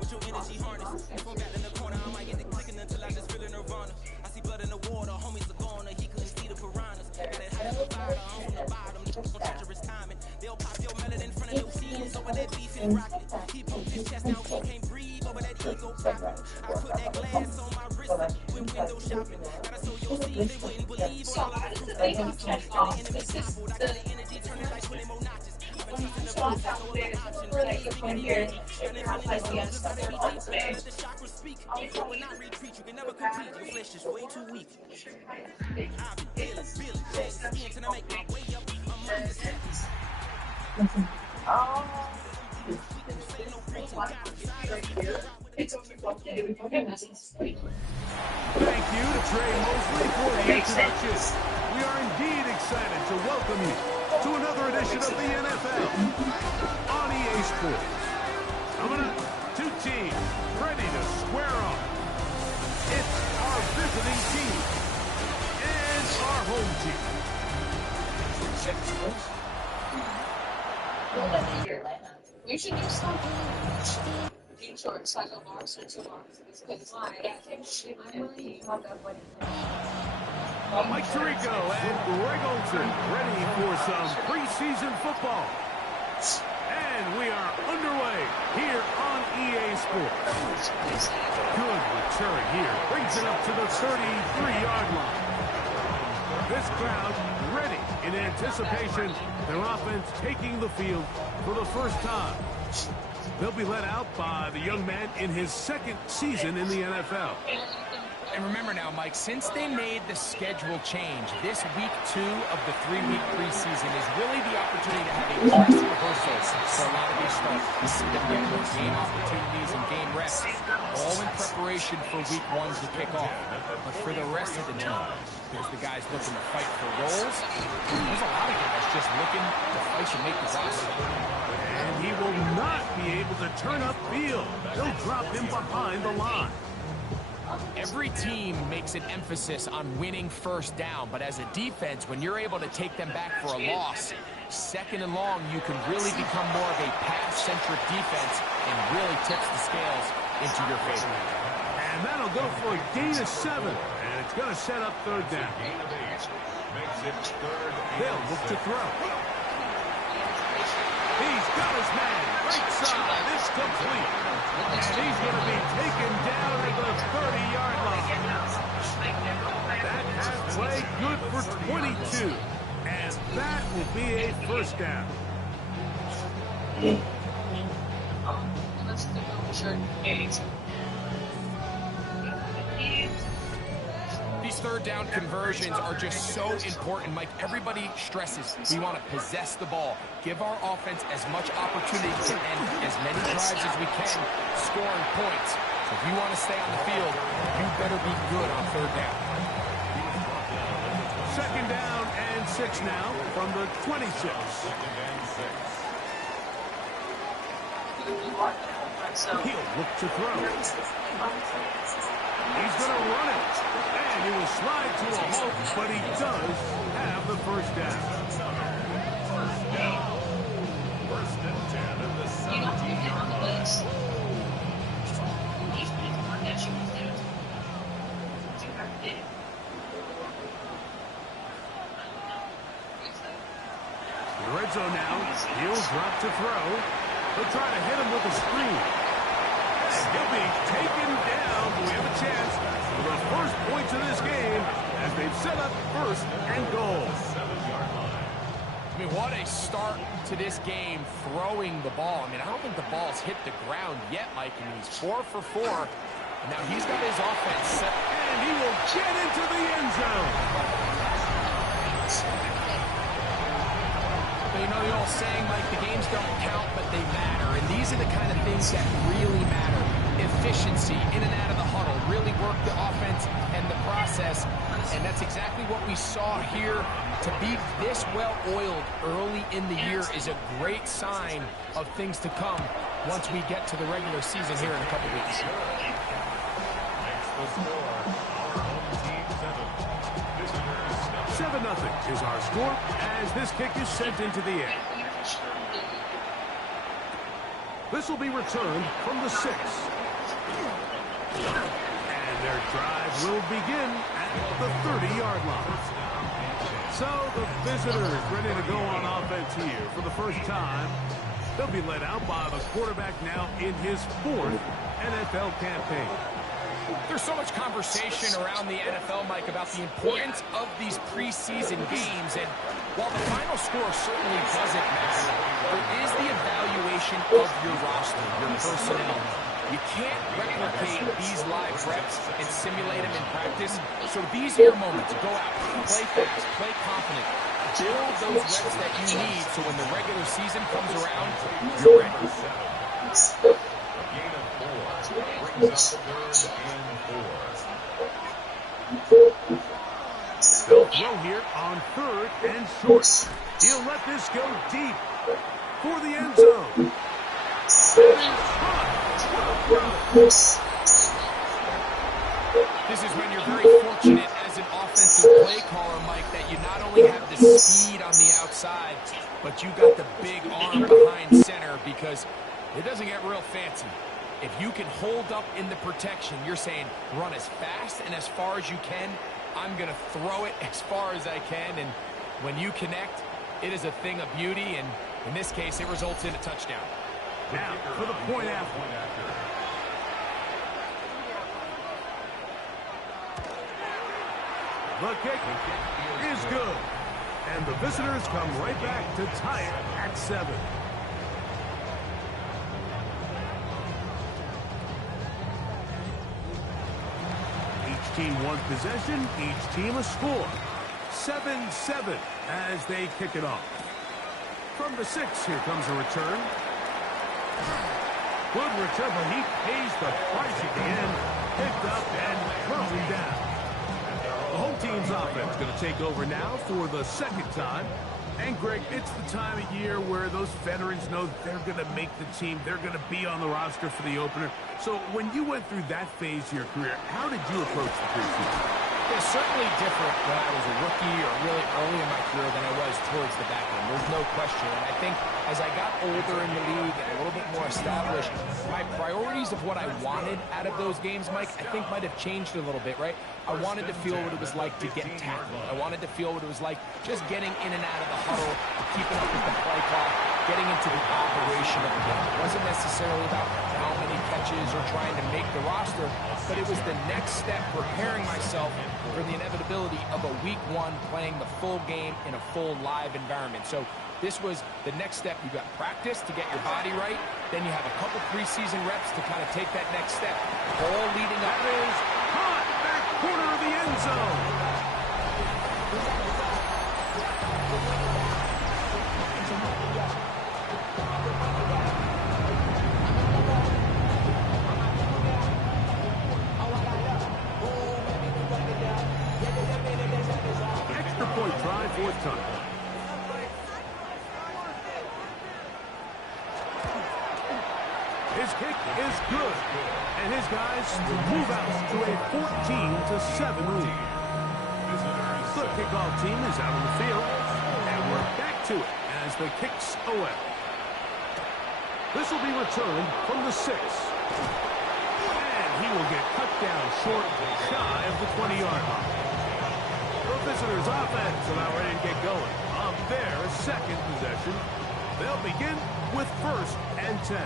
With your energy harness, from back in the corner, I might get the clicking until I just feel a nirvana. I see blood in the water, homies are gone, he couldn't see the piranhas. Got it hot as a fire, I'm from the bottom, on treacherous timing. They'll pop your melon in front of your scenes over that beef and broccoli. He poked his chest out, he can't breathe over that ego popping. I put that glass on my wrist, when window shopping. Gotta sow your seeds, they wouldn't believe all of the fruit they got. Got the enemy toppled, I got the energy turning like 20 more notches. Thank you to Trey Mosley for the introduction. We are indeed excited to welcome you to another edition of the NFL on EA Sports. Coming up, two teams ready to square off. It's our visiting team and our home team. We should do something. Shorts, like a bar, central bar. Mike Tirico and Greg Olsen ready for some preseason football. And we are underway here on EA Sports. Good return here. Brings it up to the 33-yard line. This crowd ready in anticipation. Their offense taking the field for the first time. They'll be led out by the young man in his second season in the NFL. And remember now, Mike, since they made the schedule change, this week 2 of the 3-week preseason is really the opportunity to have a dress rehearsal for a lot of these stars. See them get those game opportunities and game reps, all in preparation for week 1 to kick off. But for the rest of the team, there's the guys looking to fight for roles. There's a lot of guys just looking to fight to make the roster. And he will not be able to turn upfield. They'll drop him behind the line. Every team makes an emphasis on winning first down, but as a defense, when you're able to take them back for a loss, second and long, you can really become more of a pass-centric defense and really tips the scales into your favor. And that'll go for a gain of 7, and it's going to set up third down. They'll look to throw. He's got his man. Right side. It's complete. And he's going to be taken down at the 30-yard line. That has play good for 22. And that will be a first down. These third down conversions are just so important, Mike. Everybody stresses we want to possess the ball, give our offense as much opportunity to end as many drives as we can, scoring points. So if you want to stay on the field, you better be good on third down. Second down and 6 now from the 26. He'll look to throw. He's going to run it. And he will slide to a halt, but he does have the first down. First and 10 of the 17. The red zone now. He'll drop to throw. They'll try to hit him with a screen. And he'll be taken down. We have a chance for the first points of this game as they've set up first and goal. I mean, what a start to this game throwing the ball. I mean, I don't think the ball's hit the ground yet, Mike. I mean, he's 4 for 4. And now he's got his offense set. And he will get into the end zone. But you know the old saying, like, the games don't count, but they matter. And these are the kind of things that really matter. If efficiency in and out of the huddle, really work the offense and the process, and that's exactly what we saw here. To be this well-oiled early in the year is a great sign of things to come once we get to the regular season here in a couple weeks. The score, our home team 7. 7-0 is our score as this kick is sent into the air. This will be returned from the 6. And their drive will begin at the 30-yard line. So the visitors ready to go on offense here for the first time. They'll be led out by the quarterback now in his 4th NFL campaign. There's so much conversation around the NFL, Mike, about the importance of these preseason games. And while the final score certainly doesn't matter, there is the evaluation of your roster, your personnel. You can't replicate these live reps and simulate them in practice. So these are your moments. Go out, play fast, play confident. Build those reps that you need so when the regular season comes around, you're ready. Gain of 4 brings up 3rd and 4. They'll throw here on 3rd and short. He'll let this go deep for the end zone. This is when you're very fortunate as an offensive play caller, Mike, that you not only have the speed on the outside, but you got the big arm behind center, because it doesn't get real fancy. If you can hold up in the protection, you're saying run as fast and as far as you can. I'm going to throw it as far as I can, and when you connect, it is a thing of beauty, and in this case, it results in a touchdown. Now for the point after. The kick is good, and the visitors come right back to tie it at 7. Each team one possession, each team a score. 7-7 as they kick it off. From the 6, here comes a return. Good return, but he pays the price at the end. Picked up and thrown down. The home team's offense going to take over now for the 2nd time. And, Greg, it's the time of year where those veterans know they're going to make the team. They're going to be on the roster for the opener. So when you went through that phase of your career, how did you approach the preseason? It's certainly different when I was a rookie or really early in my career than I was towards the back end. There's no question. And I think as I got older in the league and a little bit more established, my priorities of what I wanted out of those games, Mike, I think might have changed a little bit, right? I wanted to feel what it was like to get tackled. I wanted to feel what it was like just getting in and out of the huddle, keeping up with the play clock, getting into the operation of the game. It wasn't necessarily about how many catches or trying to make the roster, but it was the next step, preparing myself for the inevitability of a week 1 playing the full game in a full live environment. So this was the next step. You got practice to get your body right. Then you have a couple preseason reps to kind of take that next step. All leading up. That is caught back corner of the end zone. Extra point try, 4th time. His kick is good, and his guys move out to a 14-7 lead. The kickoff team is out on the field, and we're back to it as the kick's away. This will be returned from the 6. And he will get cut down short, shy of the 20-yard line. The visitors' offense are now ready to get going on their 2nd possession. They'll begin with 1st and 10.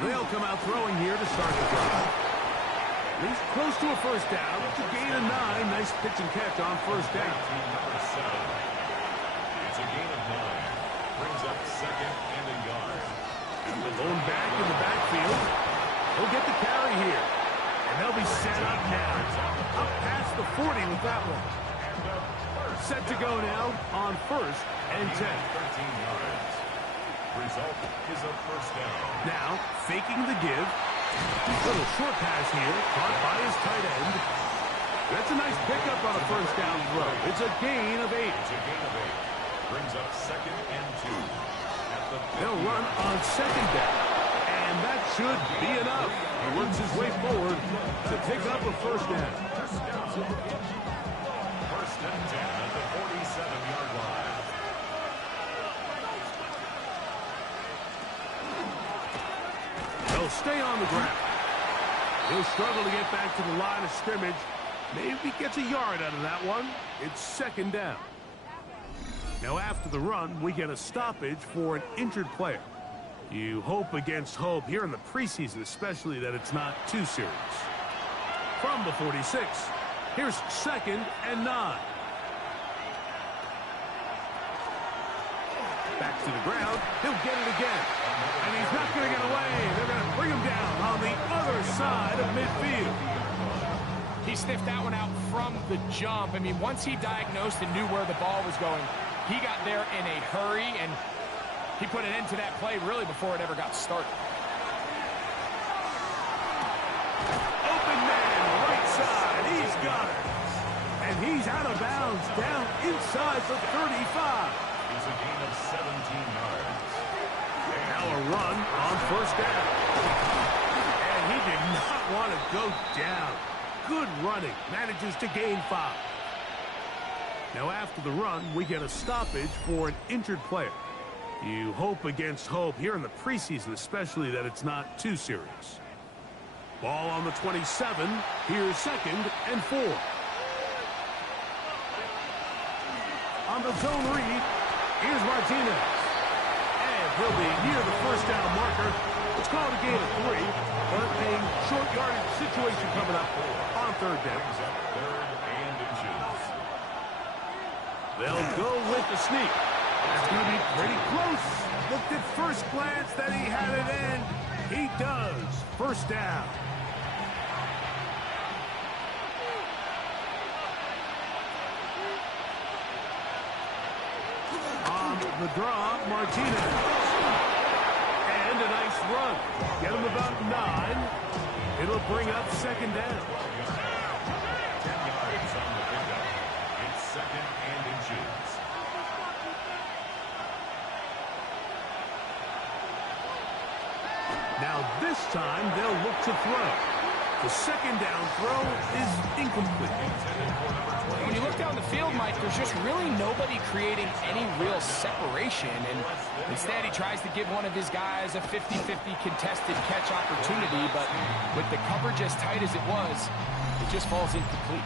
They'll come out throwing here to start the drive. He's close to a 1st down. It's a gain of 9. Nice pitch and catch on 1st down. It's a gain of 9. Brings up 2nd and a yard. Going back in the backfield. He'll get the carry here. And they'll be set up now. Up past the 40 with that one. Set to go now on 1st and 10. 13 yards. Result is a first down. Now, faking the give. Little short pass here, caught by his tight end. That's a nice pickup on a first down throw. It's a gain of 8. It's a gain of 8. Brings up 2nd and 2. At the They'll run on 2nd down. And that should be enough. He works his way forward to pick up a first down. First and 10 at the 47-yard line. They'll stay on the ground. He'll struggle to get back to the line of scrimmage. Maybe gets a yard out of that one. It's 2nd down. Now after the run, we get a stoppage for an injured player. You hope against hope here in the preseason, especially that it's not too serious. From the 46, here's 2nd and 9. Back to the ground. He'll get it again. And he's not going to get away. They're going to bring him down on the other side of midfield. He sniffed that one out from the jump. I mean, once he diagnosed and knew where the ball was going, he got there in a hurry, and he put an end to that play really before it ever got started. Open man, right side. He's got it. And he's out of bounds down inside the 35. It's a gain of 17 yards. Now a run on 1st down. And he did not want to go down. Good running. Manages to gain 5. Now after the run, we get a stoppage for an injured player. You hope against hope here in the preseason, especially that it's not too serious. Ball on the 27. Here's 2nd and 4. On the zone read, here's Martinez. And he'll be near the first down marker. It's called a gain of 3, but a short yardage situation coming up on 3rd down. Brings up 3rd and inches. They'll go with the sneak. That's going to be pretty close. Looked at first glance that he had it in. He does. First down. On the draw, Martinez. And a nice run. Get him about 9. It'll bring up 2nd down. 10 yards on the pickup. It's 2nd and inches. Now this time they'll look to throw. The 2nd down throw is incomplete. When you look down the field, Mike, there's just really nobody creating any real separation. And instead, he tries to give one of his guys a 50-50 contested catch opportunity. But with the coverage as tight as it was, it just falls incomplete.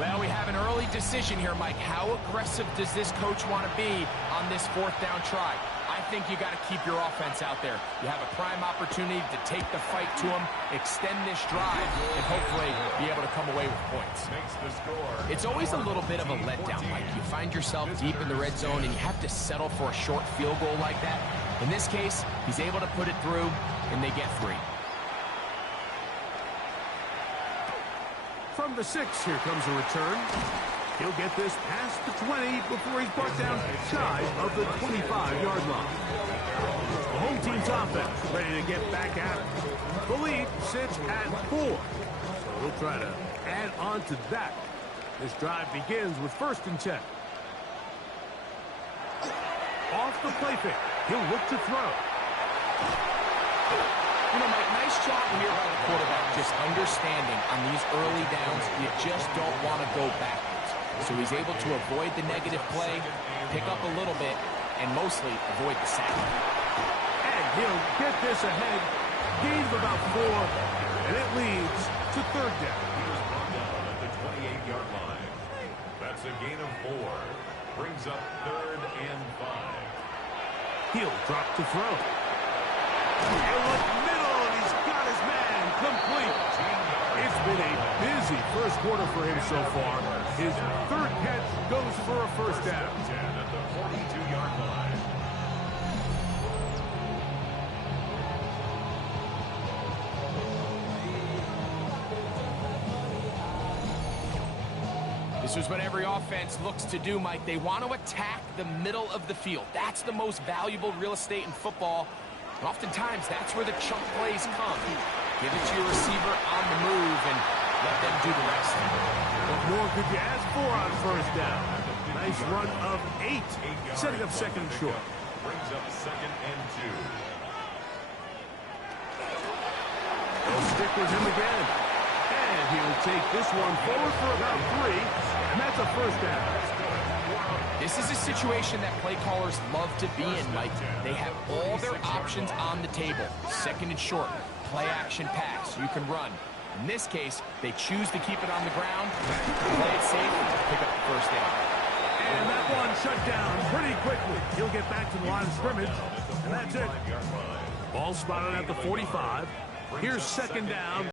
Well, we have an early decision here, Mike. How aggressive does this coach want to be on this 4th down try? I think you got to keep your offense out there. You have a prime opportunity to take the fight to them, extend this drive, and hopefully be able to come away with points. Makes the score. It's always a little bit of a letdown, Mike. You find yourself deep in the red zone, and you have to settle for a short field goal like that. In this case, he's able to put it through, and they get 3. From the 6, here comes a return. He'll get this past the 20 before he's brought down shy of the 25-yard line. The home team's offense ready to get back at it. The lead sits at 4. So we'll try to add on to that. This drive begins with 1st and 10. Off the play fake. He'll look to throw. You know, Mike, nice job here by the quarterback, just understanding on these early downs, you just don't want to go backwards. So he's able to avoid the negative play, pick up a little bit, and mostly avoid the sack. And he'll get this ahead. Gain of about 4, and it leads to 3rd down. He was brought down at the 28-yard line. That's a gain of 4. Brings up 3rd and 5. He'll drop to throw. He'll look middle, and he's got his man complete. It's been a busy first quarter for him so far. His 3rd catch goes for a first down. 10 at the 42-yard line. This This is what every offense looks to do, Mike. They want to attack the middle of the field. That's the most valuable real estate in football. And oftentimes, that's where the chunk plays come. Give it to your receiver on the move and let them do the rest. What more could you ask for on first down? Nice run of 8, setting up second and short. Brings up 2nd and 2. They'll stick with him again. And he'll take this one forward for about 3, and that's a first down. This is a situation that play callers love to be in, Mike. They have all their options on the table. Second and short, play action pass, you can run. In this case, they choose to keep it on the ground, play it safe, pick up the first down. And that one shut down pretty quickly. He'll get back to the line of scrimmage, and that's it. Ball spotted at the 45. Here's second down.